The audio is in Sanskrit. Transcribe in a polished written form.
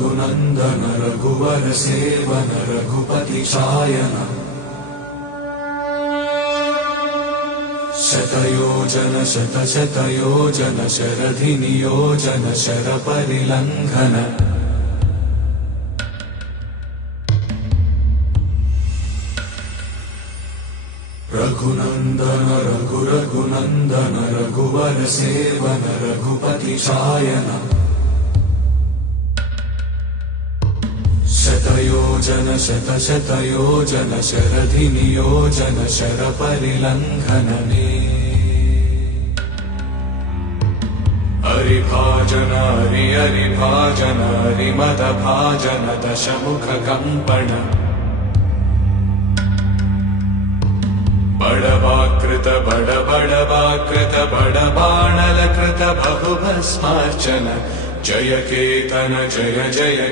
रघुनन्दन रघुवर सेवन रघुपति शायन शतयोजन शतशतयोजन शरधि नियोजन शरपरिलङ्घन रघुनन्दन रघुनन्दन रघुवर सेवन रघुपति शायन शतयोजन शतशतयोजन शरधि नियोजन शरपरिलङ्घनने हरिभाजन हरिभाजन हरिमदभाजन दशमुख कम्पण बड़वाकृत बड़वाकृत बड़बाणलकृत बहुभस्मार्चन जय केतन जय जय